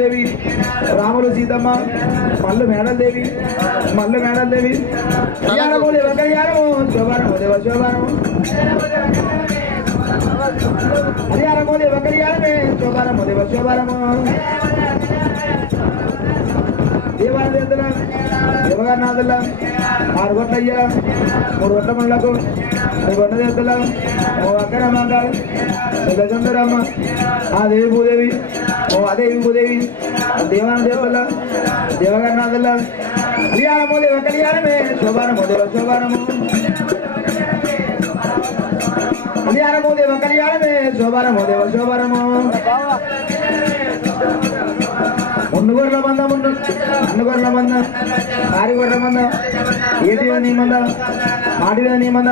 దేవి Ramulu Seethamma Mallu medal దేవి శోభానము దేవ శోభానము హరియారము దేవ కళ్యాణమే శోభానము దేవ శోభానము దేవాలయ దేవగానాథుల 6 గొట్ల అయ్యా 3 గొట్ల మండలకు 2 గొట్ల దేవతల ఓ అక్కర మంగళ గజంధరమ్మ ఆ దేవి భూదేవి ఓ అదేవి భూదేవి దేవాన దేవతల దేవగానాథుల హరియారము దేవ కళ్యాణమే శోభానము దేవ శోభానము హరియారము దేవ కళ్యాణమే శోభానము దేవ శోభానము మున్నుగొర్ల మంద అన్నుగొర్ల మంద ఆరిగొర్ల మంద ఏటివ నీ మంద ఆటివ నీ మంద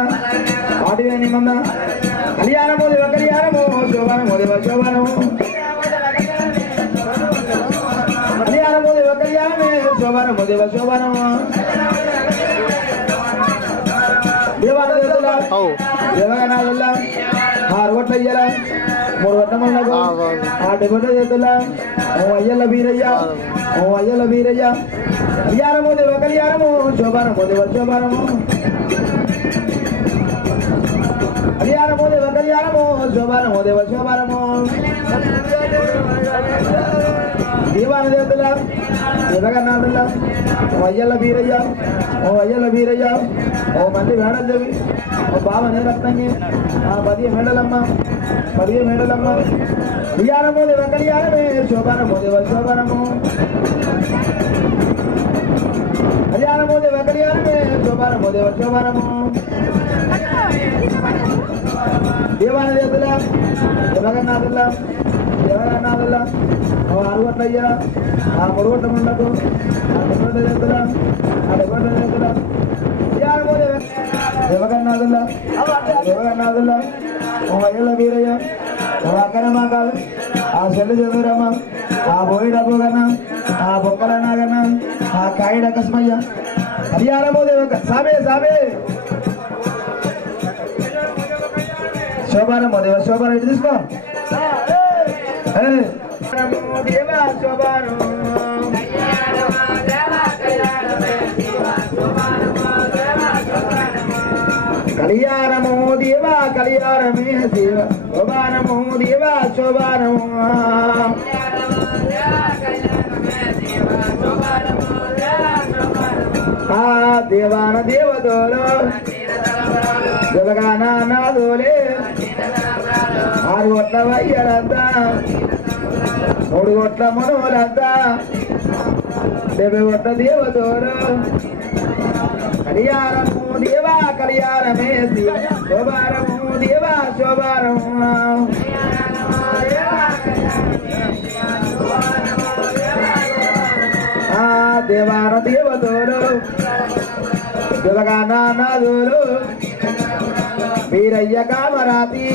ఆటివ నీ మంద కళ్యాణము దేవ కళ్యాణము శోభానము దేవ శోభానము కళ్యాణము దేవ కళ్యాణమే శోభానము దేవ శోభానము దేవాల దేవతల దేవగణాల 6 గొట్ల అయ్యల 3 గొట్ల మండలకు 8 గొట్ల దేవతల ఓ అయ్యల వీరయ్య కళ్యాణము దేవ కళ్యాణము శోభానము దేవ శోభానము కళ్యాణము దేవ కళ్యాణము శోభానము దేవ శోభానము దేవాల దేవతల దేవగణాల ఓ అయ్యల వీరయ్య ఓ మల్లి మేడదేవి ఓ బావ నేరత్నంగి ఆ 10 మేడలమ్మ కళ్యాణము దేవ కళ్యాణమే శోభానము దేవ శోభానము కళ్యాణము దేవ కళ్యాణమే శోభానము దేవ శోభానము దేవాన దేవతల దేవగణాథుల ఓ 6 ముడుగొట్టయ్యా ఆ ముడుగొట్ట ముండకు దేవగన్నాథుల్లా దేవగన్నాథుల్లా ఓ అయ్యల వీరయ్య ఓ అక్కనమ్మా కాదు ఆ చెల్లి చదువురమ్మ ఆ బోయి డబ్బు కన్నా ఆ బొక్కలన్నా కన్నా ఆ కాయిడ కస్మయ్య హరియారమో దేవ సాబే సాబే శోభానమో దేవ శోభాన ఇటు తీసుకో దేవా శోభాను కళ్యాణమో దేవా కళ్యాణమే దేవ శోభానమో దేవా శోభానమో ఆ దేవాన దేవదోలో జగగానా నాదోలే 6 కోట్ల వయ్యలంతా 3 కోట్ల మనోలంతా 70 కోట్ల దేవదోలో కళ్యాణము దేవా కళ్యాణమే శోభారము దేవా శోభారము ఆ దేవాన దేవదోలు జగగానా నాదోలు వీరయ్య కామరాతి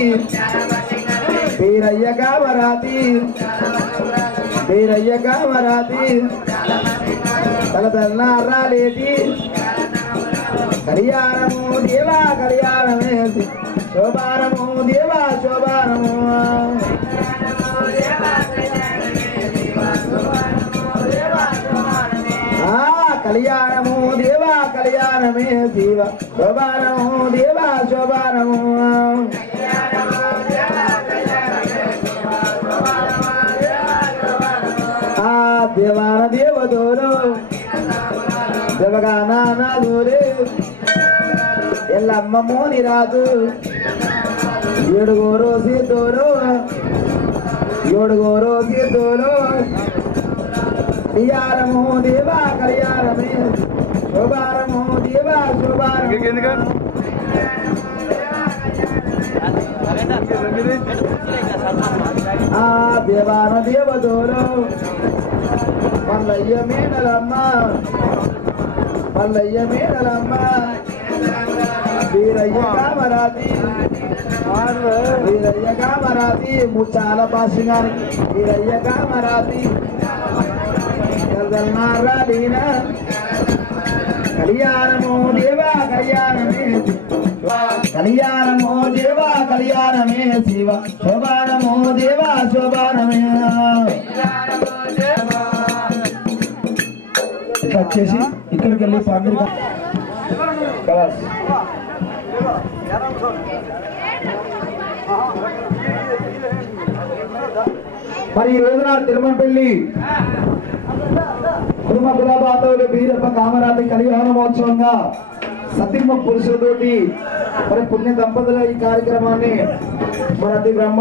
వీరయ్య కామరాతి వీరయ్య కామరాతి తల రాలేటి కళ్యాణము దేవా కళ్యాణమే శోభానము దేవా శోభానము కళ్యాణము దేవా కళ్యాణమే శివ శోభానము దేవా శోభానము ఆ దేవాన దేవదోలు దేవగానా నాదోరే ఎల్లమ్మ మోని రాదు 7 సీతోలు 7 సీతోలు కళ్యాణము దేవా కళ్యాణమే శోభానము దేవా శోభానము ఆ దేవాన దేవదోలు మల్లయ్య మేనలమ్మ మల్లయ్య మేనలమ్మ వీరయ్య కామరాతి వీరయ్య కామరాతి ముచ్చాల పాసింగాని వీరయ్య కామరాతి కళ్యాణమో దేవా కళ్యాణమే కళ్యాణమో దేవా కళ్యాణమే శివ శోభానమో దేవా శోభానమే ఇట్లా వచ్చేసి ఇక్కడికి వెళ్ళి పండుగ మరి ఈ రోజు నాడు తిరుమలపల్లి కుటుంబ కులబాంధవులు వీరప్ప కామరాతి కళ్యాణ మహోత్సవంగా సతిమ పురుషులతోటి మరి పుణ్య దంపతుల ఈ కార్యక్రమాన్ని మరి అతి బ్రహ్మ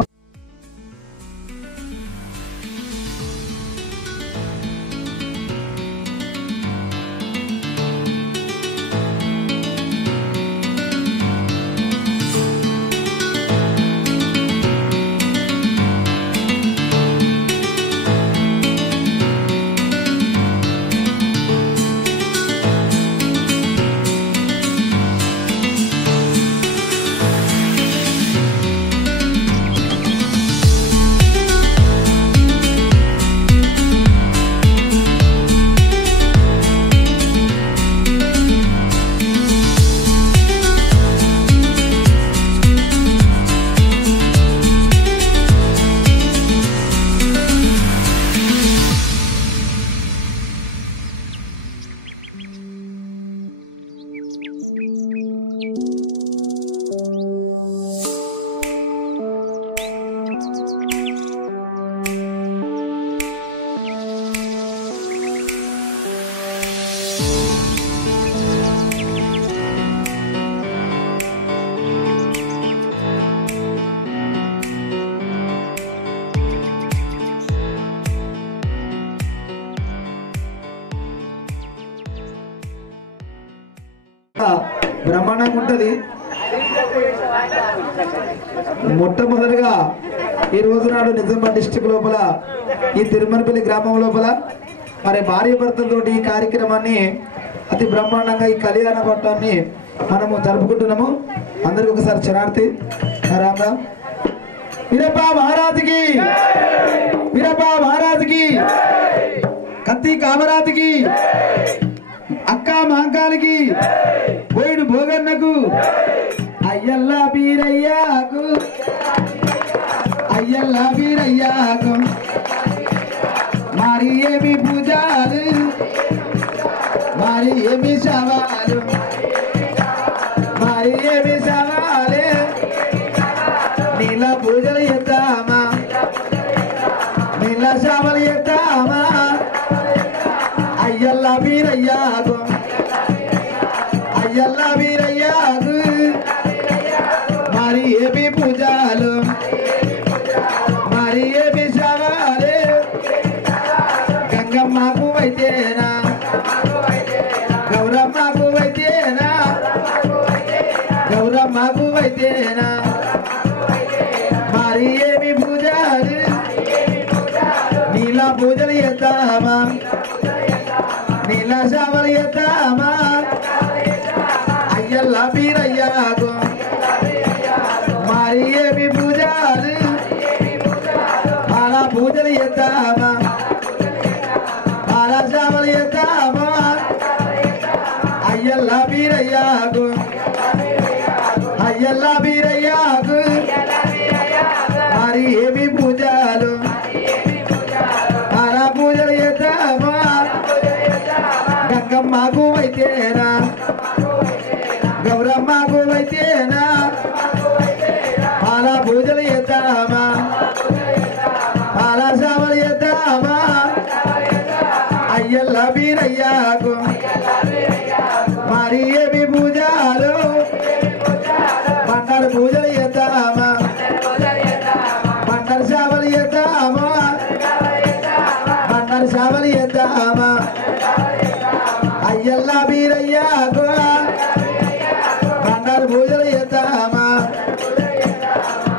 బ్రహ్మాండంగా ఉంటది. మొట్టమొదటిగా ఈ రోజు నాడు నిజామాబాద్ డిస్టిక్ లోపల ఈ తిరుమలపల్లి గ్రామం లోపల మరి భార్య భర్తలతోటి ఈ కార్యక్రమాన్ని అతి బ్రహ్మాండంగా ఈ కళ్యాణ పట్టాన్ని మనము జరుపుకుంటున్నాము. అందరికి ఒకసారి శరణార్థి రామ వీరప్ప మహారాజుకి, వీరప్ప మహారాజుకి, కత్తి కామరాజుకి, అక్క మహంకాలికి, బోయిడు భోగన్నకు, అయ్యల్లా బీరయ్యాకు, అయ్యల్లా బీరయ్యాకు, మరి ఏమి పూజాలు, మరి ఏమి సవాలు, మరి ఏమి సవాలే, నీళ్ళ పూజలు చేద్దామా, నీళ్ళ సవాలు చేద్దామా, అయ్యల్లా బీరయ్యాకు, అయ్యల్లా బీరయ్యాకు, మరి ఏమి పూజలు, మరి ఏమి సవాలే, గంగమ్మకు వైతేనా, గౌరమ్మకు వైతేనా, గౌరమ్మకు వైతేనా, మరి ఏమి పూజలు, నీళ్ళ పూజలు చేద్దామా, నీళ్ళ సేవలు చేద్దామా, అయ్యల్లా బీరయ్యాకు, మరి ఏమి పూజలు, అలా పూజలు చేద్దామా, అలా సేవలు చేద్దామా, అయ్యల్లా బీరయ్యాకు, అయ్యల్లా బీరయ్యాకు, మరి ఏమి పూజలు, అలా పూజలు చేద్దామా, గంగమ్మకు వైతేనా, గౌరమ్మకు వైతేనా, అలా పూజలు చేద్దామా, అలా సేవలు చేద్దామా, అయ్యల్లా బీరయ్యాకు, మరి ఏమి పూజలు, పంటలు పూజలు చేద్దామా, పంటలు సేవలు చేద్దామా, పంటలు సేవలు చేద్దామా, అయ్యల్లా బీరయ్యాకు, పంటలు పూజలు చేద్దామా,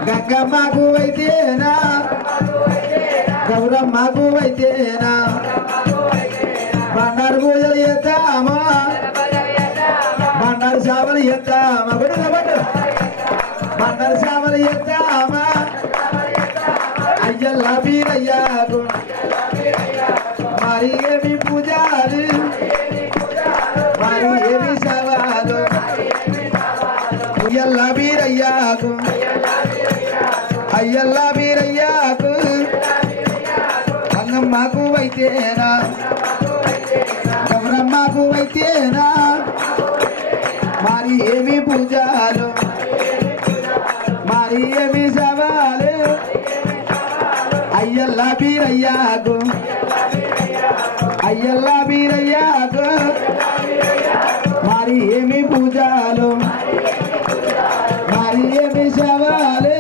గంగమ్మకు వైతేనా, గౌరమ్మకు వైతేనా, పంటలు పూజలు చేద్దామా, పంటలు సేవలు చేద్దామా, పంటలు సేవలు చేద్దామా, అయ్యల్లా బీరయ్యాకు, మరి ఏమి పూజలు, మరి ఏమి సవాలు, అయ్యల్లా బీరయ్యాకు, అయ్యల్లా బీరయ్యాకు, గంగమ్మకు వైతేనా, గౌరమ్మకు వైతేనా, మరి ఏమి పూజలు, మరి ఏమి సవాలు, అయ్యల్లా బీరయ్యాకు, అయ్యల్లా బీరయ్యాకు, మరి ఏమి పూజలు, మరి ఏమి సవాలు,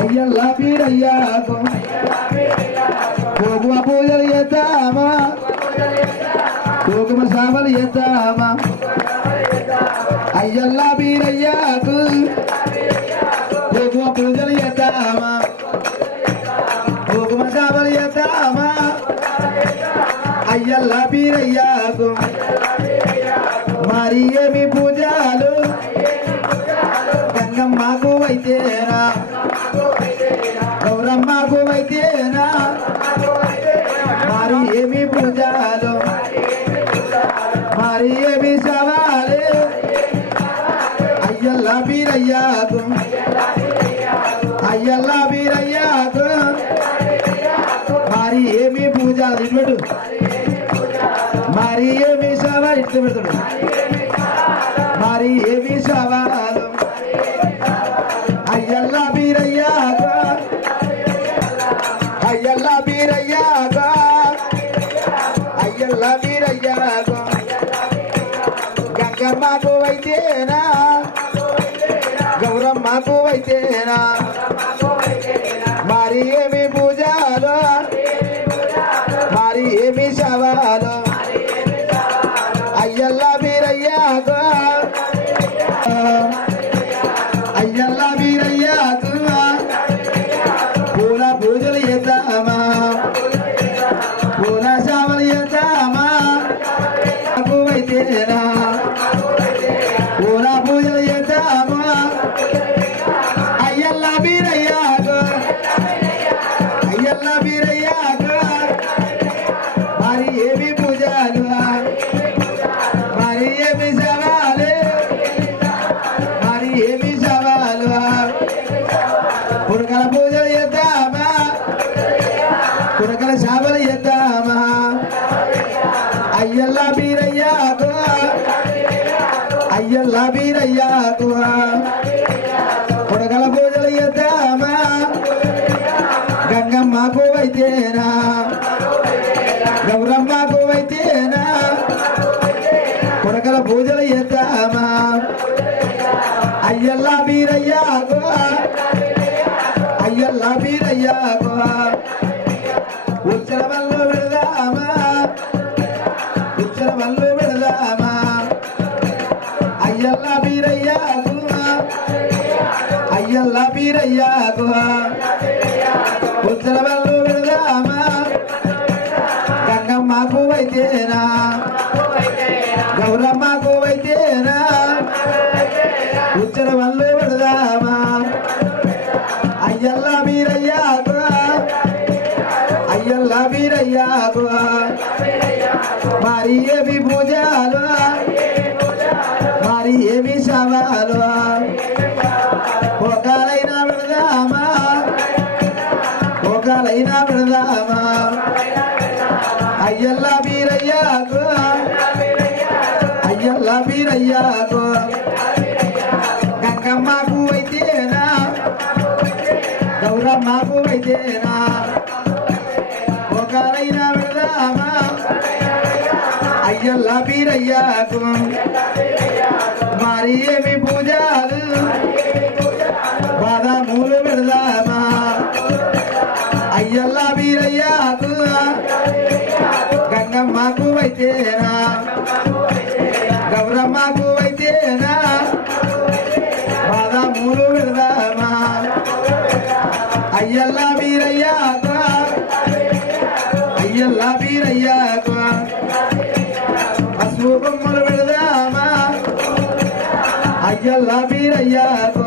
అయ్యల్లా బీరయ్యాకు, కుంకుమ పూజలు చేద్దామా, కుంకుమ సేవలు చేద్దామా, అయ్యల్లా బీరయ్యాకు, కుంకుమ పూజలు చేద్దామా, కుంకుమ సేవలు చేద్దామా, అయ్యల్లా బీరయ్యాకు, మరి ఏమి పూజలు, గంగమ్మకు వైతేనా, గౌరమ్మకు వైతేనా, మరి ఏమి పూజలు, మరి ఏమి సవాలు, అయ్యల్లా బీరయ్యాకు, అయ్యల్లా బీరయ్యాకు, మరి ఏమి పూజలు, ఇటు మరి ఏమి సవాలు, ఇట్లు పెడతాడు, మరి ఏమి సవాలు, అయ్యల్లా బీరయ్యాకు, అయ్యల్లా బీరయ్యాకు, అయ్యల్లా బీరయ్యాకు, గంగమ్మకు వైతేనా, గౌరమ్మకు వైతేనా, మరి ఏమి పూజలు, మరి ఏమి సవాలు, అయ్యల్లా బీరయ్యాకు, అయ్యల్లా బీరయ్యాకు, శాబలు ఎద్దామా అయ్యల్లా బీరయ్యాకు అయ్యల్లా బీరయ్యాకు కొడగల పూజలు ఎద్దామా గంగమ్మకు అయితేనా గౌరమ్మకు అయితేనా కొడగల పూజలు ఎద్దామా అయ్యల్లా బీరయ్యాకు అయ్యల్లా బీరయ్యాకు ఉచ్చల వల్లు పెడదామా ఉచ్చల వల్లు పెడదామా అయ్యల్లా బీరయ్యాకు అయ్యల్లా బీరయ్యాకు ఉచ్చల వల్లు పెడదామా గంగమ్మకు అయితేనా గౌరమ్మకు అయితేనా ఉచ్చల వల్లు పెడదామా అయ్యల్లా బీరయ్యాకు అయ్యల్లా బీరయ్యాకు మరి ఏమి పూజలు మరి ఏమి శవాలు ఒకలైనా పెడదామా ఒకలైనా పెడదామా అయ్యల్లా బీరయ్యాకు అయ్యల్లా బీరయ్యాకు గంగమ్మకు అయితేనా గౌరమ్మకు అయితేనా ఒకలైనా పెడదామా అయ్యల్లా బీరయ్యాకు మరి ఏమి పూజలు బాదాములు పెడదామా అయ్యల్లా బీరయ్యాకు గంగమ్మకు అయితేనా గౌరమ్మకు అయితేనా బాదాములు పెడదామా అయ్యల్లా బీరయ్యాకు అయ్యల్లా బీరయ్యాకు పసుపు బొమ్మలు పెడదామా అయ్యల్లా బీరయ్యాకు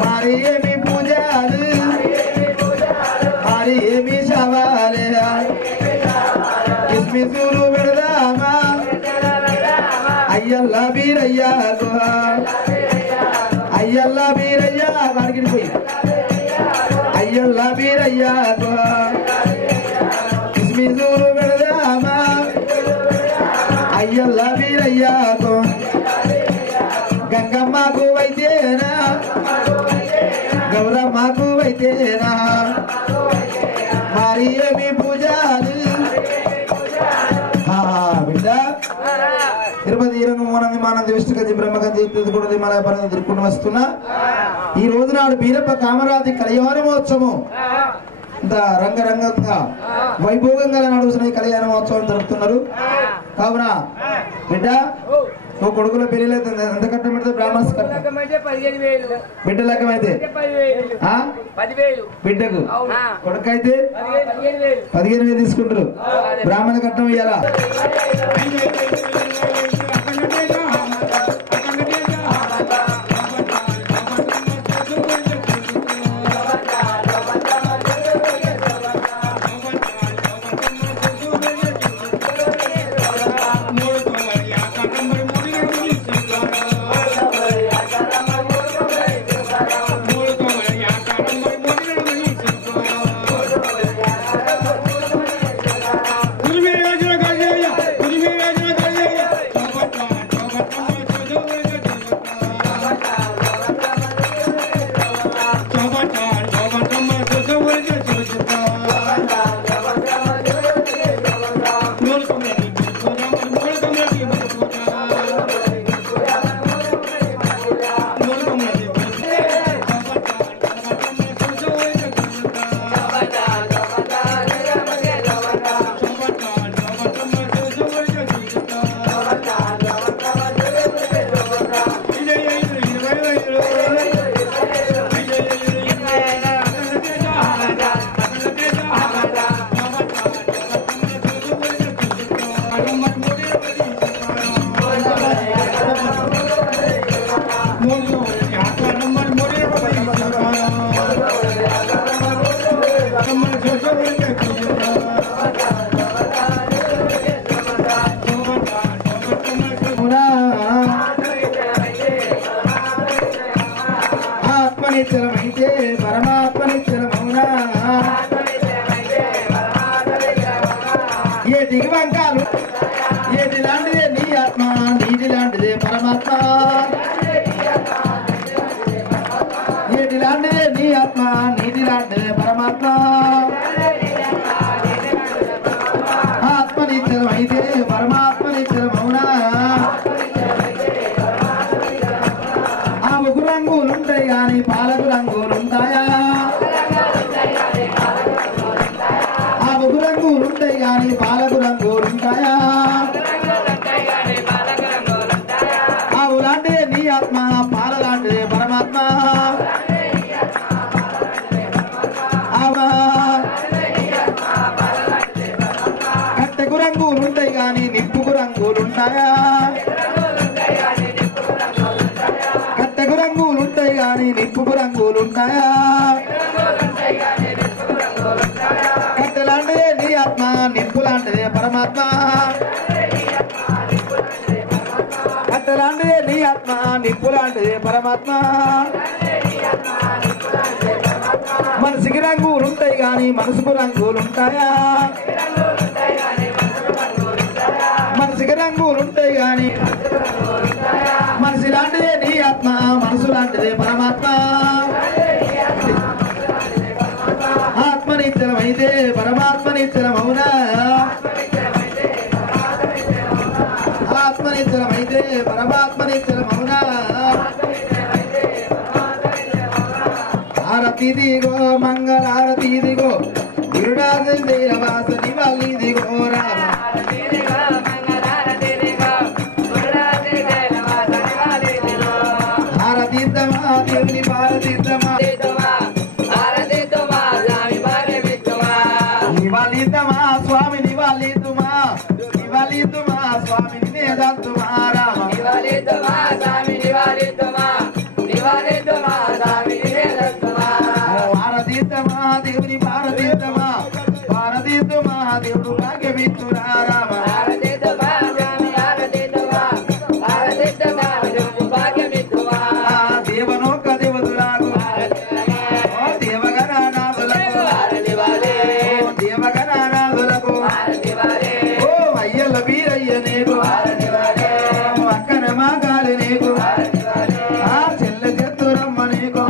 మరి ఏమి పూజలు మరి ఏమి శవాలే కిస్మిసులు పెడదామా అయ్యల్లా బీరయ్యాకు అయ్యల్లా బీరయ్యాకు అడిగిడి పోయి అయ్యల్లా బీరయ్యాకు కిస్మిసులు పెడదామా అయ్యల్లా బీరయ్యాకు గంగమ్మకు అయితేనా గౌరమ్మకు అయితేనా మరి ఏమి పూజలు బిడ్డ తిరుపతి ఇరంగ మానంది విష్ణుగంజి బ్రహ్మగంజి కూడా హిమాలయ పర్వతం తిరుక్కుంటూ వస్తున్నా. ఈ రోజు నాడు బీరప్ప కామరాతి కళ్యాణ మహోత్సవం రంగరంగంగా వైభోగంగా నడుస్తున్న ఈ కళ్యాణ మహోత్సవం జరుపుతున్నారు. కావున బిడ్డ నువ్వు కొడుకుల పెళ్లి ఎంత కట్టం పెడితే బ్రాహ్మణ్స్ బిడ్డ లెక్కమైతే బిడ్డకు కొడుకు అయితే 15,000 తీసుకుంటారు. బ్రాహ్మణ కట్నం ఇయ్యాలా? ఆత్మనిచ్చలమైతే పరమాత్మనిచ్చలమౌనా ఆత్మనిచ్చరమైతే పరమాత్మనిచ్చరమౌనా ఆవుకు రంగులుంటాయి గాని పాలకు రంగులుంటాయా ఆవుకు రంగులుంటాయి గాని పాలకు రంగులుంటాయా ఆవు లాంటిదే నీ ఆత్మ పాల లాంటిదే పరమాత్మ కట్టెకు రంగులుంటాయి గాని నిప్పుకు రంగులుంటాయా కట్టెకు రంగులుంటాయి గాని నిప్పుకు రంగులుంటాయా కట్టె లాంటిదే నీ ఆత్మ నిప్పు లాంటిదే పరమాత్మ కట్టె లాంటిదే నీ ఆత్మ నిప్పు లాంటిదే పరమాత్మ మనసుకి రంగులుంటాయి గాని మనసుకు రంగులుంటాయా మనసుకి రంగులుంటాయి గాని మనసు లాంటిదే నీ ఆత్మ మనసు లాంటిదే పరమాత్మ ఆత్మనిత్యమైతే పరమాత్మనిత్యమౌనా ఆత్మనిత్యమైతే పరమాత్మనిత్యమౌనా ఆరతి దిగో మంగళారతి దిగో ఇరుడాసని వాళ్ళి దిగో రామ ఆరతిద్దమా దేవుని భారతిద్దమా నివాళిద్దమా స్వామి నివాళిద్దుమా నివాళిద్దుమా స్వామిని నేదద్దుమా రామ భారతీద్దమా దేవుని భారతీద్దమా భారతీద్దమా దేవుడు భాగ్యమిత్తురా రామ దేవనొక్క దేవదులకు దేవగణనాథులకు దేవగణనాథులకు ఓ అయ్యల వీరయ్య నీకు అక్కన మాగాలి నీకు చెల్ల చెత్తురమ్మ నీకు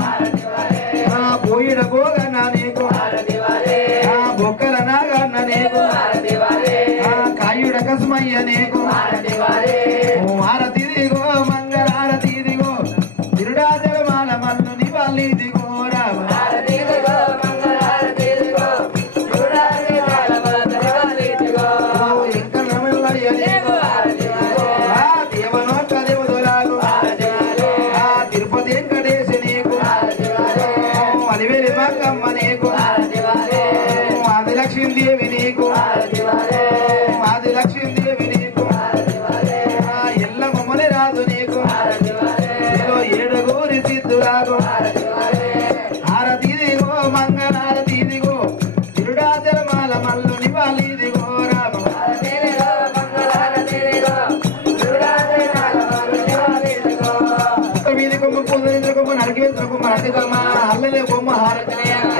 పోయిడ పోగన్న నీకు బొక్కల నాగన్న నీకు కాయుడ కసుమయ్య నీకు ఆరతి దిగో మంగళారతి దిగో తిరుడాచలమాల మల్లు నివాళి దిగో రామ ఇంకా రమణయ్య నీకు దేవనొక్క దేవదులాగు తిరుపతి వెంకటేశ నీకు అలివేలి మంగమ్మ నీకు ఆదిలక్ష్మీదేవి నీకు ఆదిలక్ష్మీదేవి నీకు ఎల్ల మమ్మని రాదు నీకు ఏడుగోరి సిద్ధురాగు ఆరతి దిగో మంగళారతి దిగో తిరుడాచలమాల మల్లు నివాళి దిగో రామ వీధి కొమ్మ పూజ కొమ్మ నరికేసిన కొమ్మ నటి కొమ్మ అల్లలే కొమ్మ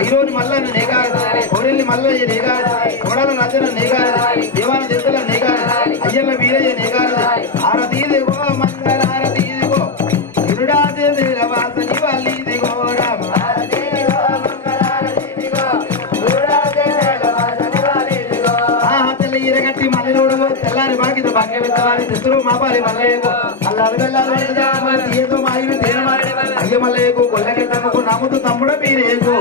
ఐరోజు మల్లన్న నేగాడు కోరెల్లి మల్లయ్య నేగాడు కోడల నచ్చన నేగాడు దేవాన దెద్దల నేగాడు అయ్యల్ల వీరయ్య నేగాడు ఆరతి దిగో మంగళారతి దిగో తిరుడాచల వాస నివాళి దిగో రామ తెల్ల ఈరగట్టి మల్లెలోడు తెల్లారి బాకిత భాగ్య పెద్దవారి తెస్తులు మాపాలి మల్లయ్యకు అల్లారు బెల్లారు ఏదో మాయిన తేనమాడి అయ్య మల్లయ్యకు గొల్లకెత్తమ్మకు నమ్ముతూ తమ్ముడ మీరేకు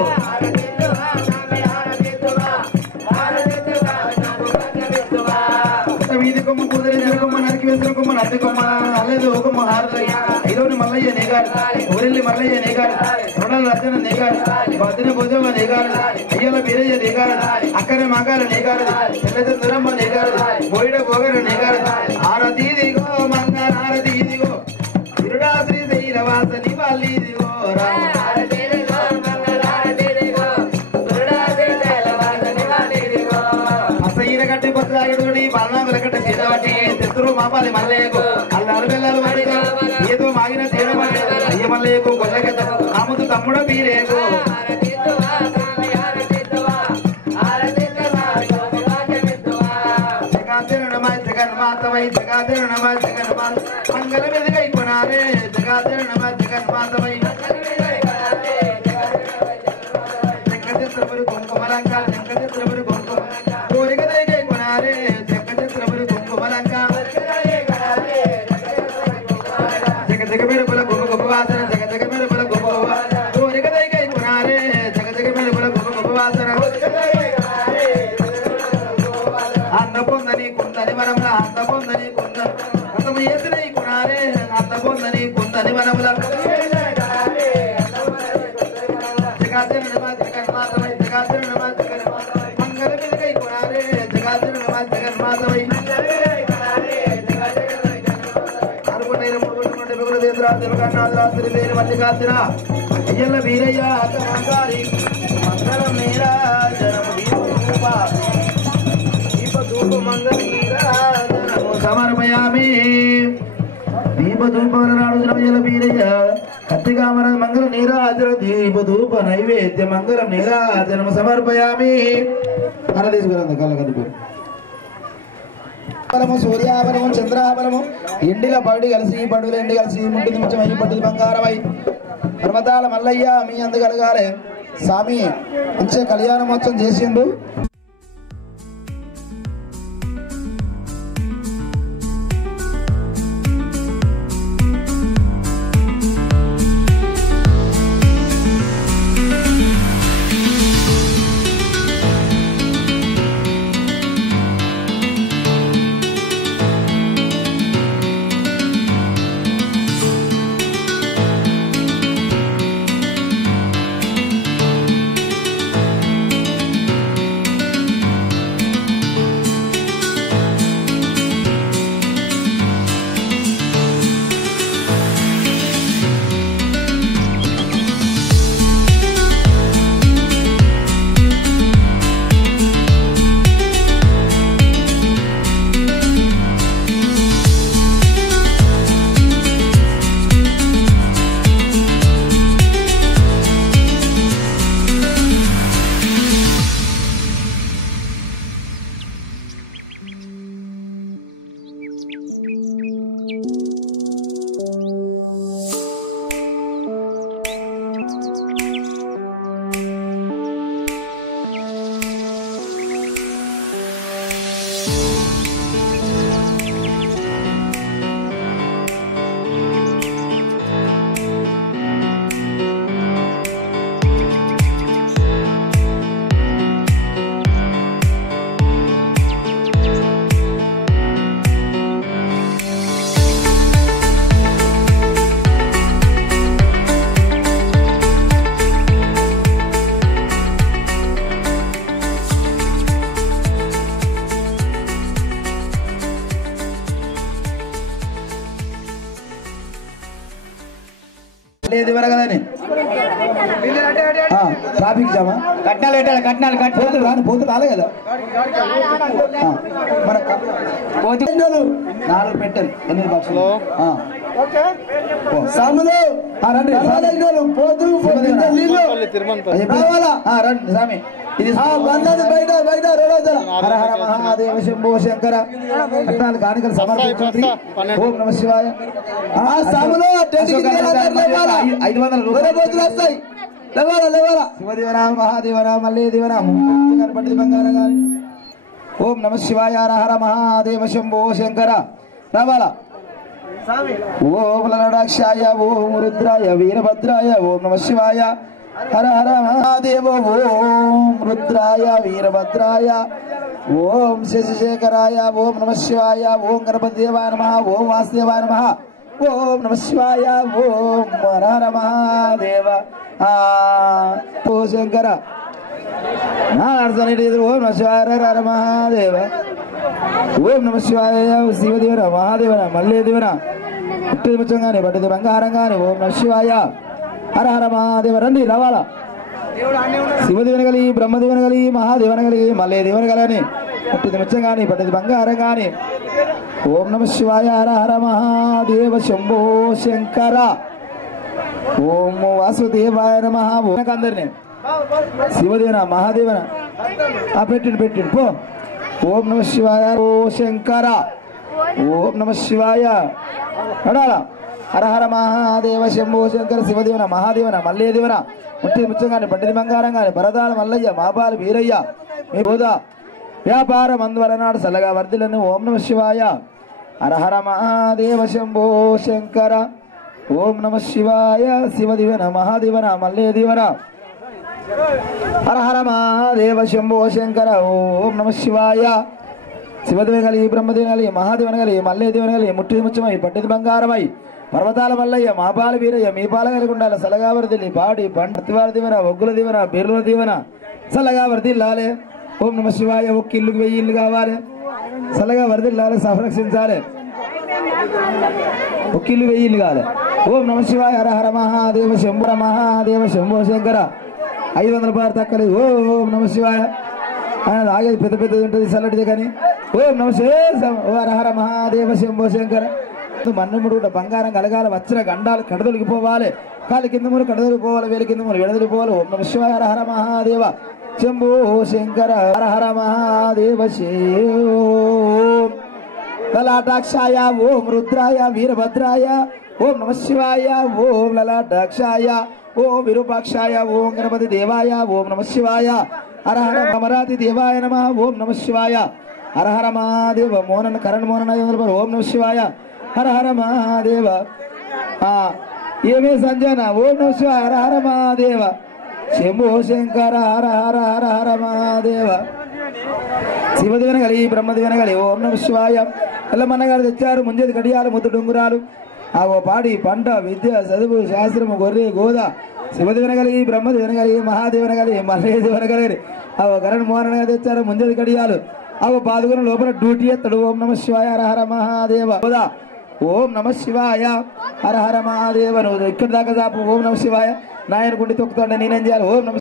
వీధి కొమ్మ కుదిరేసిన కొమ్మ నరికి వేసిన కొమ్మ నది కొమ్మ అల్లది ఒక హారదయ్య ఐరోని మల్లయ్య నేగాడు ఊరెల్లి మల్లయ్య నేగాడు రుణల రచన నేగాడు బదిన భుజవ నేగాడు అయ్యల బీరయ్య నేగాడు అక్కర మగాల నేగాడు తెల్లద దురమ్మ నేగాడు బోయిడ బోగర నేగాడు ఆరతి దిగో మంగళారతి దిగో తిరుడాశ్రీ శైలవాస నివాళి దిగో రామ అసైరగట్టి పత్రాగడి పల్నాగులగడ్డ సీతవటి తెత్తులు మాపాలి మల్లయ్యకు అల్లారు బెల్లాలు వాడిగా ఏదో మాగిన తేనవాడి అయ్య మల్లయ్యకు గొల్లకెత్త ఆముతు తమ్ముడ మీరేకు జగన్మాతవై జగన్మాత జగన్మాత మంగళ మెదుగై కొనారే జగన్మాతవై జగన్మాతవై కుంకుమల కుంకుమలంక శంఖచక్రపురి కుంకుమ కోరిక దైకే కొనారే శంఖచక్రపురి కుంకుమలంక జగ జగ మెరుపుల గుమ గుమ వాసన జగ జగ మెరుపుల గుమ కోరిక దైకే కొనారే జగ జగ మెరుపుల గుమ గుమ వాసన అన్న పొందని కుందని వనముల అన్న పొందని కుందని అతము చేసిన కొనారే అన్న పొందని కుందని వనముల సమర్పయామి దీపధూపనాడు వీరయ్య కత్తికామర మంగళ నీరాజన దీపధూప నైవేద్య మంగళం నీరాజనం సమర్పయామి అలా తీసుకురండి కళ్ళ కదుపు బలము సూర్యాబలము చంద్రాబలము ఎండిల పడి కలిసి పడుల ఎండి కలిసి ముంటిది ముచ్చమై పట్టుది బంగారమై పర్వతాల మల్లయ్య మీ అందు కలగాలి స్వామి మంచిగా కళ్యాణమోత్సవం చేసిండు ట్రాఫిక్ జామా కట్నాలు పెట్టాలి కట్నాలు కట్టాలి రాని పోతు రాలే కదా మన 4 పెట్టాలి 8 బాక్సులు సాములు రండి పోతు రండి స్వామి ఇది బయట బయట హర హర మహాదేవ శంభో శంకర కట్నాలు కానుకలు సమర్పించండి ఓం నమ శివాయ సాములు 500 రూపాయలు వస్తాయి శివదేవనా మహాదేవనా మల్లే దేవనా కనపడి బంగారం గాని ఓం నమ శివాయ హర హర మహాదేవ శంభో శంకర రావాలా ఓం లలడాక్షాయ ఓం రుద్రాయ వీరభద్రాయ ఓం నమ శివాయ హర హర మహాదేవ ఓం రుద్రాయ వీరభద్రాయ ఓం శశిశేఖరాయ ఓం నమ శివాయ ఓం గణపతి దేవాయ నమః ఓం వాసుదేవాయ నమః ఓం నమ శివాయ ఓం హర హర మహాదేవ ఓ శంకర ఓం నమ శివాయ హర హర మహాదేవ ఓం నమ శివాయ శివదేవన మహాదేవన మల్లే దేవన పుట్టిది ముచ్చంగానే పట్టిది బంగారంగానే ఓం నమ శివాయ హర హర మహాదేవ రండి రావాలా శివదేవన కలిగి బ్రహ్మదేవన కలిగి మహాదేవన కలిగి మల్లే దేవన కలని పుట్టిది ముచ్చంగానే పట్టిది బంగారంగానే ఓం నమ శివాయ హర హర మహాదేవ శంభో శంకర ఓం వాసుదేవాయ నమః అందరినీ శివదేవన మహాదేవన పెట్టిండు పో ఓం నమ శివాయ ఓ శంకర ఓం నమ శివాయ అడాలా హర హర మహాదేవ శంభో శంకర శివదేవన మహాదేవన మల్లేదేవన ముట్టి ముచ్చగాని పండితి బంగారం గాని భరతాల మల్లయ్య మాపాలు వీరయ్య మీ బోధ వ్యాపారం అందువలనాడు సల్లగా వర్ధిల్లను ఓం నమ శివాయ హర హర మహాదేవ శంభో శంకర ఓం నమ శివాయ శివదివన మహాదేవన మల్లేదేవన హర హర మహాదేవ శంభో శంకర ఓం నమ శివాయ శివదేవన కలిగి బ్రహ్మదేవన కలిగి మహాదేవన కలిగి మల్లేదేవన కలిగి ముట్టి ముచ్చమై పట్టిది బంగారమై పర్వతాల మల్లయ్య మాపాల వీరయ్య మీ పాల కలిగి ఉండాలి సలగా వర్దిల్లి పాడి పండివారి దీవెన ఒగ్గుల దీవెన బీర్ల దీవెన సలగా వర్దిల్లాలే ఓం నమ శివాయ ఒక్క ఇల్లుకి 1000 ఇల్లు కావాలి సలగా వర్దిల్లాలి సంరక్షించాలి ఒక్క ఇల్లు 1000 ఇల్లు కావాలి ఓం నమ శివాయ హర హర మహాదేవ శంభుర మహాదేవ శంభో శంకర 500 రూపాయలు తక్కలేదు ఓం నమ శివాయ ఆయన ఆగేది పెద్ద పెద్దది ఉంటుంది చల్లటిది కానీ ఓం నమ హర హర మహాదేవ శంభో శంకర మన్నుముడు బంగారం కలగాలి వచ్చిన గండాలు కడదొలిగిపోవాలి కాలి కింద మూలు కడదొలిపోవాలి వేలి కింద మూలు విడదొలిపోవాలి ఓం నమ శివాయ హర హర మహాదేవ శంభో శంకర హర హర మహాదేవ శివ లలాటాక్షాయ ఓం రుద్రాయ వీరభద్రాయ ఓం నమ శివాయ ఓం లలాటాక్షాయ ఓం విరూపాక్షాయ ఓం గణపతి దేవాయ ఓం నమ శివాయ హర హర అమరాతి దేవాయ నమ ఓం నమ శివాయ హర హర మహాదేవ మోనన్ కరణ్ మోనన్ ఓం నమ శివాయ హర హర మహాదేవ ఏమే సంజన ఓం నమ శివాయ హర హర మహాదేవ శంభో శంకర హర హర హర హర మహాదేవ శివదివన కలిగి బ్రహ్మదివన కలిగి ఓం నమ శివాయ ఎల్లమన్న గారు తెచ్చారు ముంజేది కడియాలు ముద్దు డొంగురాలు ఆగో పాడి పంట విద్య చదువు శాస్త్రము గొర్రె గోద శివదివన కలిగి బ్రహ్మదివన కలిగి మహాదేవన కలిగి మల్లేదేవన కలిగి ఆగో కరణ్ మోహన తెచ్చారు ముంజేది కడియాలు ఆగో పాదుగున లోపల డ్యూటీ ఎత్తడు ఓం నమ శివాయ హర హర మహాదేవ గోదా ఓం నమ శివాయ హర హర మహాదేవ నువ్వు ఇక్కడ దాకా చాపు ఓం నమ శివాయ నాయన గుండి తొక్కుతాండే నేనేం చేయాలి ఓం నమ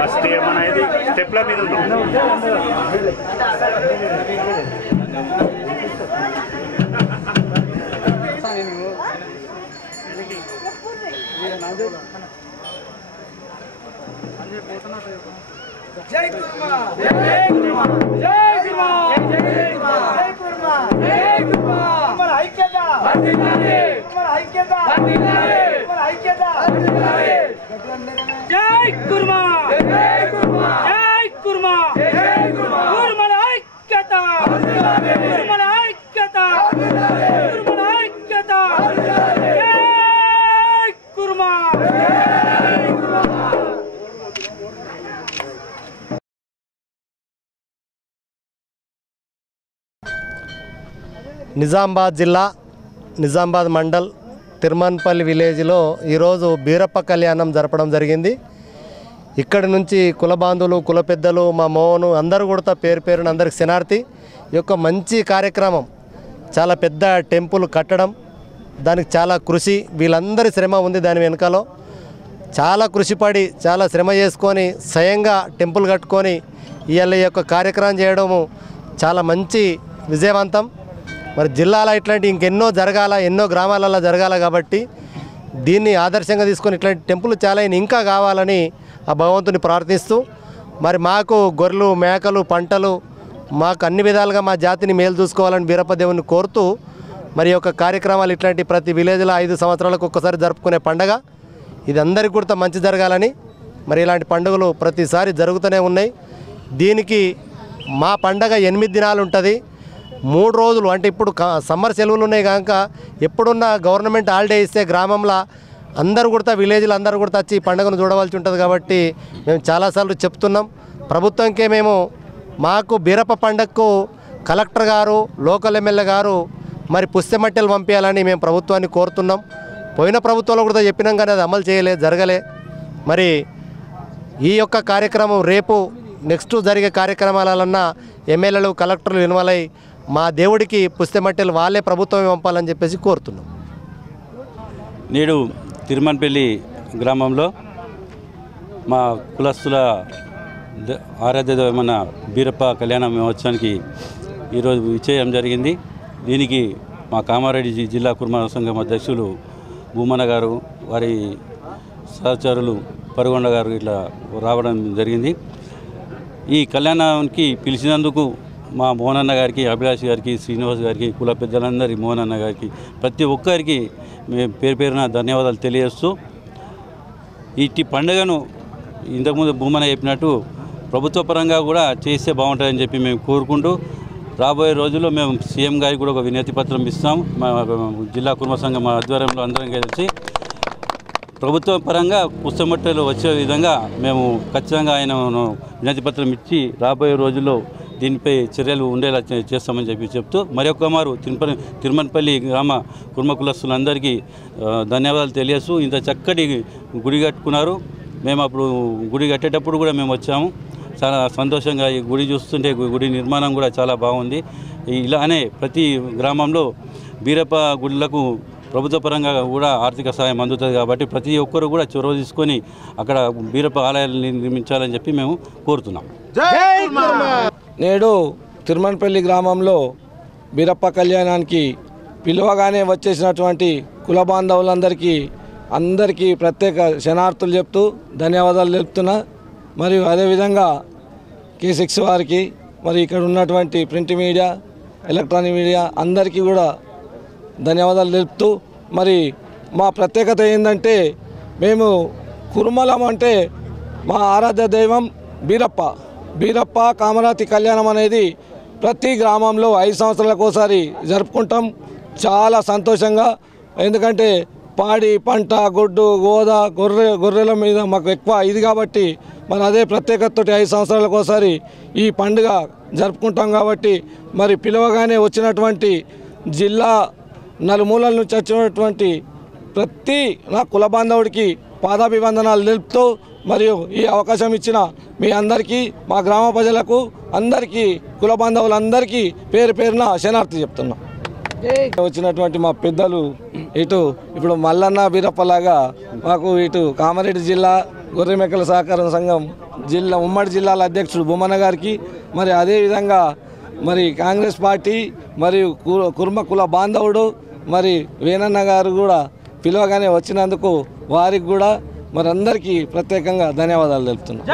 ఫస్ట్ ఏమన్నా ఇది స్టెప్ల మీద జై కుర్మా జై కుర్మా జై కుర్మా జై కుర్మా జై కుర్మా మన ఐక్యత వర్ధిల్లాలి మన ఐక్యత వర్ధిల్లాలి మన ఐక్యత వర్ధిల్లాలి జై కుర్మా జై కుర్మా జై కుర్మా జై కుర్మా మన ఐక్యత వర్ధిల్లాలి మన ఐక్యత వర్ధిల్లాలి మన ఐక్యత వర్ధిల్లాలి జై కుర్మా జై కుర్మా నిజామాబాద్ జిల్లా నిజామాబాద్ మండల్ తిరుమన్పల్లి విలేజ్లో ఈరోజు బీరప్ప కళ్యాణం జరపడం జరిగింది. ఇక్కడి నుంచి కుల బాంధువులు కుల పెద్దలు మా మోహను అందరూ కూడా పేరు పేరున అందరికి శనార్థి. ఈ యొక్క మంచి కార్యక్రమం చాలా పెద్ద టెంపుల్ కట్టడం, దానికి చాలా కృషి, వీళ్ళందరి శ్రమ ఉంది దాని వెనుకలో. చాలా కృషిపడి చాలా శ్రమ చేసుకొని స్వయంగా టెంపుల్ కట్టుకొని ఇవాళ ఈ యొక్క కార్యక్రమం చేయడము చాలా మంచి విజయవంతం. మరి జిల్లాలో ఇట్లాంటి ఇంకెన్నో జరగాల, ఎన్నో గ్రామాలలో జరగాల కాబట్టి దీన్ని ఆదర్శంగా తీసుకొని ఇట్లాంటి టెంపుల్ చాలా ఇంకా కావాలని ఆ భగవంతుని ప్రార్థిస్తూ, మరి మాకు గొర్రెలు మేకలు పంటలు మాకు అన్ని విధాలుగా మా జాతిని మేలు చూసుకోవాలని బీరప్ప దేవుని కోరుతూ మరి యొక్క కార్యక్రమాలు ఇట్లాంటి ప్రతి విలేజ్లో 5 సంవత్సరాలకు ఒక్కసారి జరుపుకునే పండగ ఇది అందరికీ కూడా మంచి జరగాలని మరి ఇలాంటి పండుగలు ప్రతిసారి జరుగుతూనే ఉన్నాయి. దీనికి మా పండగ 8 దినాలు ఉంటుంది. 3 రోజులు అంటే ఇప్పుడు సమ్మర్ సెలవులు ఉన్నాయి కనుక ఎప్పుడున్న గవర్నమెంట్ హాలిడే ఇస్తే గ్రామంలో అందరూ కూడా విలేజ్లో అందరూ కూడా వచ్చి ఈ పండుగను చూడవలసి ఉంటుంది కాబట్టి మేము చాలాసార్లు చెప్తున్నాం ప్రభుత్వంకే మేము మాకు బీరప్ప పండుగకు కలెక్టర్ గారు లోకల్ ఎమ్మెల్యే గారు మరి పుస్తెమట్టెలు పంపించాలని మేము ప్రభుత్వాన్ని కోరుతున్నాం. పోయిన ప్రభుత్వంలో కూడా చెప్పినాం కానీ అది అమలు జరగలే. మరి ఈ యొక్క కార్యక్రమం రేపు నెక్స్ట్ జరిగే కార్యక్రమాలన్నా ఎమ్మెల్యేలు కలెక్టర్లు ఇన్వాల్వ్ అయ్యి మా దేవుడికి పుస్తెమట్టెలు వాళ్ళే ప్రభుత్వమే పంపాలని చెప్పేసి కోరుతున్నాం. నేడు తిరుమన్పల్లి గ్రామంలో మా కులస్తుల ఆరాధ్య దైవమైన బీరప్ప కళ్యాణ మహోత్సవానికి ఈరోజు విచ్చేయడం జరిగింది. దీనికి మా కామారెడ్డి జిల్లా కుర్మ సంఘం అధ్యక్షులు భూమన్న గారు, వారి సహచరులు పరుగొండ గారు ఇట్లా రావడం జరిగింది. ఈ కళ్యాణానికి పిలిచినందుకు మా మోహనన్న గారికి, అభిలాష్ గారికి, శ్రీనివాస్ గారికి, కుల పెద్దలందరి మోహనన్న గారికి ప్రతి ఒక్కరికి మేము పేరు పేరున ధన్యవాదాలు తెలియజేస్తూ ఇట్టి పండుగను ఇంతకుముందు భూమన చెప్పినట్టు ప్రభుత్వ పరంగా కూడా చేస్తే బాగుంటుందని చెప్పి మేము కోరుకుంటూ రాబోయే రోజుల్లో మేము సీఎం గారికి కూడా ఒక వినతి పత్రం ఇస్తాం. మా జిల్లా కుర్మ సంఘం ఆధ్వర్యంలో అందరం కలిసి ప్రభుత్వ పరంగా పుస్తమట్టెలు వచ్చే విధంగా మేము ఖచ్చితంగా ఆయనను వినతి పత్రం ఇచ్చి రాబోయే రోజుల్లో దీనిపై చర్యలు ఉండేలా చేస్తామని చెప్తూ మరొక మారు తిరుమన్పల్లి గ్రామ కుర్మ కులస్తులందరికీ ధన్యవాదాలు తెలియజేస్తూ ఇంత చక్కటి గుడి కట్టుకున్నారు. మేము అప్పుడు గుడి కట్టేటప్పుడు కూడా మేము వచ్చాము. చాలా సంతోషంగా ఈ గుడి చూస్తుంటే గుడి నిర్మాణం కూడా చాలా బాగుంది. ఇలానే ప్రతి గ్రామంలో బీరప్ప గుడులకు ప్రభుత్వ పరంగా కూడా ఆర్థిక సహాయం అందుతుంది కాబట్టి ప్రతి ఒక్కరు కూడా చొరవ తీసుకొని అక్కడ బీరప్ప ఆలయాలు నిర్మించాలని చెప్పి మేము కోరుతున్నాం. నేడు తిరుమన్పల్లి గ్రామంలో బీరప్ప కళ్యాణానికి పిలువగానే వచ్చేసినటువంటి కుల బాంధవులందరికీ ప్రత్యేక శనార్థులు చెప్తూ ధన్యవాదాలు తెలుపుతున్నా. మరియు అదేవిధంగా K6 వారికి, మరి ఇక్కడ ఉన్నటువంటి ప్రింట్ మీడియా, ఎలక్ట్రానిక్ మీడియా అందరికీ కూడా ధన్యవాదాలు తెలుపుతూ మరి మా ప్రత్యేకత ఏంటంటే మేము కుర్మలం అంటే మా ఆరాధ్య దైవం బీరప్ప కామరాతి కళ్యాణం అనేది ప్రతి గ్రామంలో 5 సంవత్సరాలకు ఒకసారి జరుపుకుంటాం. చాలా సంతోషంగా, ఎందుకంటే పాడి పంట గొడ్డు గోద గొర్రెల మీద మాకు ఎక్కువ ఇది కాబట్టి మరి అదే ప్రత్యేకతతో 5 సంవత్సరాలకు ఒకసారి ఈ పండుగ జరుపుకుంటాం. కాబట్టి మరి పిలవగానే వచ్చినటువంటి జిల్లా నలుమూలల నుంచి వచ్చినటువంటి ప్రతి నా కుల బాంధవుడికి పాదాభివందనాలు తెలుపుతూ మరియు ఈ అవకాశం ఇచ్చిన మీ అందరికీ, మా గ్రామ ప్రజలకు అందరికీ, కుల బాంధవులందరికీ పేరు పేరున శనార్థి చెప్తున్నాం. వచ్చినటువంటి మా పెద్దలు ఇప్పుడు మల్లన్న బీరప్పలాగా మాకు కామారెడ్డి జిల్లా గొర్రెమెక్కల సహకార సంఘం ఉమ్మడి జిల్లాల అధ్యక్షుడు భూమన్న గారికి, మరి అదేవిధంగా మరి కాంగ్రెస్ పార్టీ మరియు కుర్మ కుల బాంధవుడు మరి వేణన్న గారు కూడా పిలవగానే వచ్చినందుకు వారికి కూడా మరి అందరికీ ప్రత్యేకంగా ధన్యవాదాలు తెలుపుతున్నాను.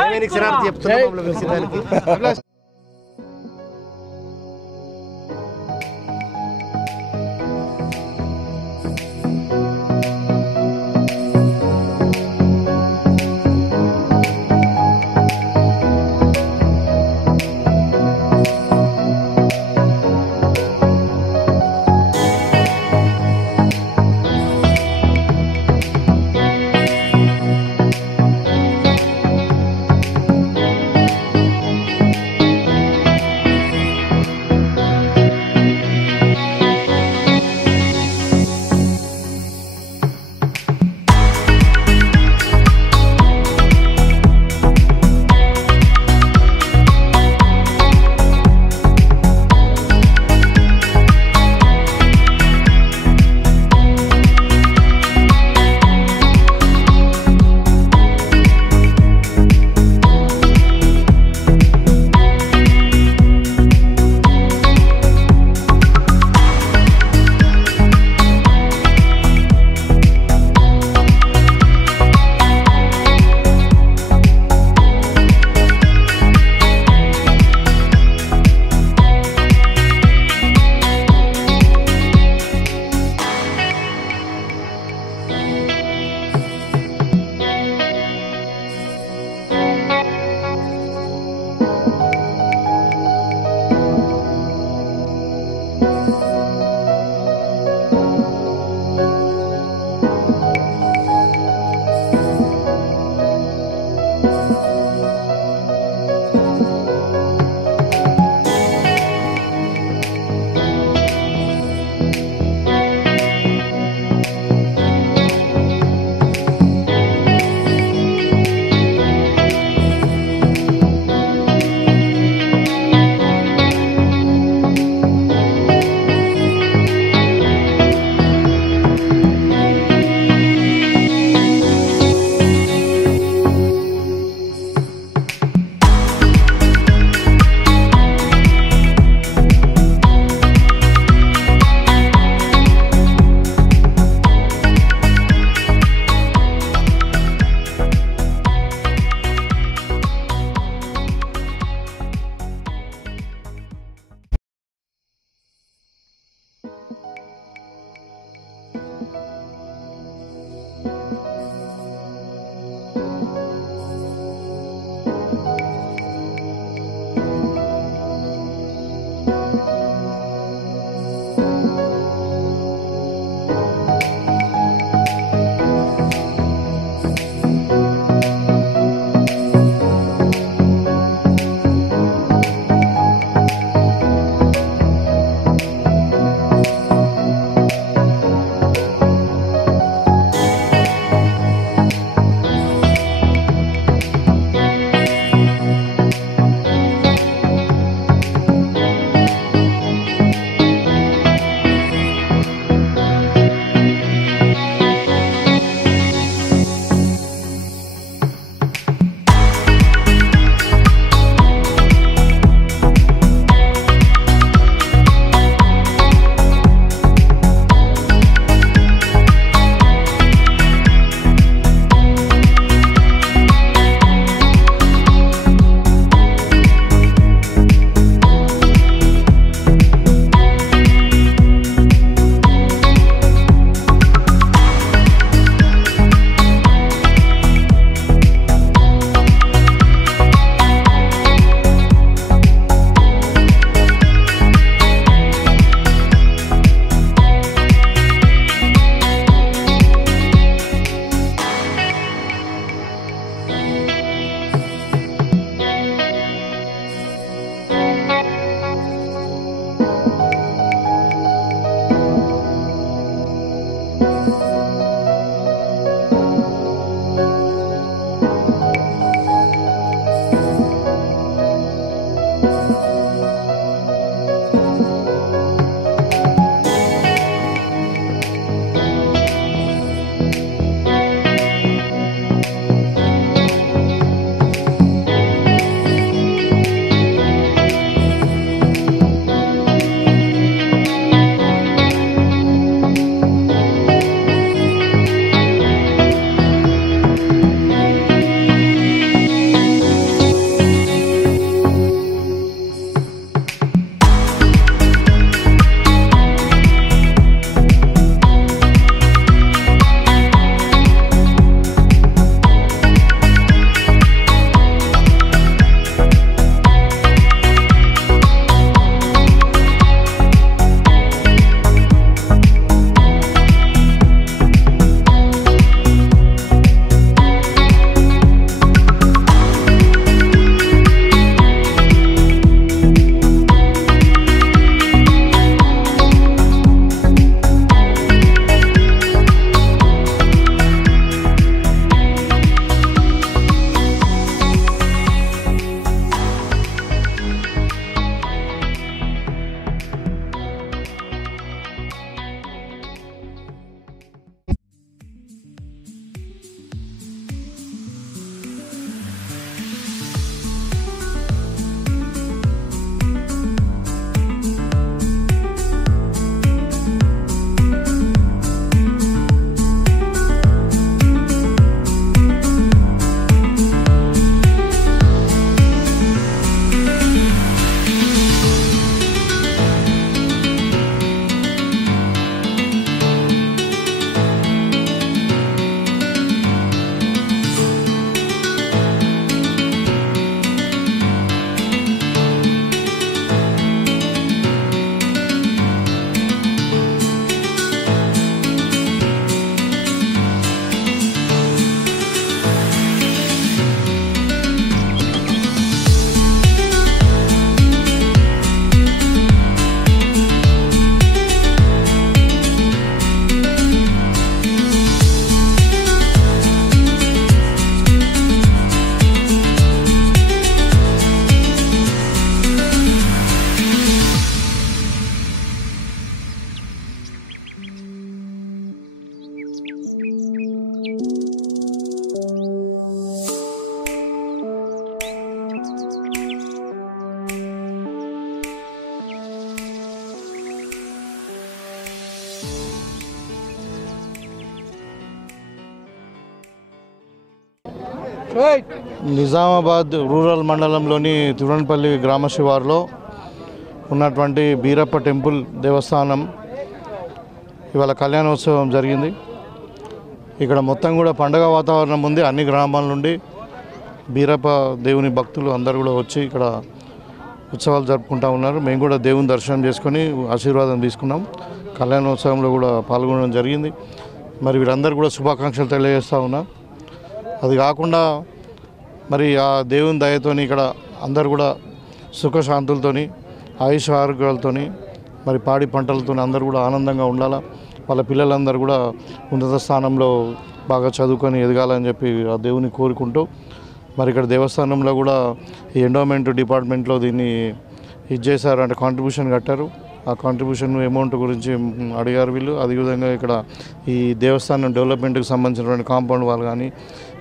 నిజామాబాద్ రూరల్ మండలంలోని తిరువన్పల్లి గ్రామ శివారులో ఉన్నటువంటి బీరప్ప టెంపుల్ దేవస్థానం ఇవాళ కళ్యాణోత్సవం జరిగింది. ఇక్కడ మొత్తం కూడా పండగ వాతావరణం ఉంది. అన్ని గ్రామాల నుండి బీరప్ప దేవుని భక్తులు అందరూ కూడా వచ్చి ఇక్కడ ఉత్సవాలు జరుపుకుంటూ ఉన్నారు. మేము కూడా దేవుని దర్శనం చేసుకొని ఆశీర్వాదం తీసుకున్నాం. కళ్యాణోత్సవంలో కూడా పాల్గొనడం జరిగింది. మరి వీరందరూ కూడా శుభాకాంక్షలు తెలియజేస్తూ ఉన్నా. అది కాకుండా మరి ఆ దేవుని దయతోని ఇక్కడ అందరు కూడా సుఖశాంతులతోని ఆయుష ఆరోగ్యాలతోని మరి పాడి పంటలతో అందరూ కూడా ఆనందంగా ఉండాలా. వాళ్ళ పిల్లలందరూ కూడా ఉన్నత స్థానంలో బాగా చదువుకొని ఎదగాలని చెప్పి ఆ దేవుని కోరుకుంటూ మరి ఇక్కడ దేవస్థానంలో కూడా ఈ ఎండోమెంట్ డిపార్ట్మెంట్లో దీన్ని చేశారు, అంటే కాంట్రిబ్యూషన్ కట్టారు. ఆ కాంట్రిబ్యూషన్ అమౌంట్ గురించి అడిగారు వీళ్ళు. అదేవిధంగా ఇక్కడ ఈ దేవస్థానం డెవలప్మెంట్కి సంబంధించినటువంటి కాంపౌండ్ వాళ్ళు కానీ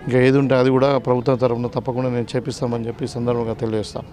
ఇంకా ఏది ఉంటే అది కూడా ప్రభుత్వం తరఫున తప్పకుండా నేను చేపిస్తామని చెప్పి సందర్భంగా తెలియజేస్తాను.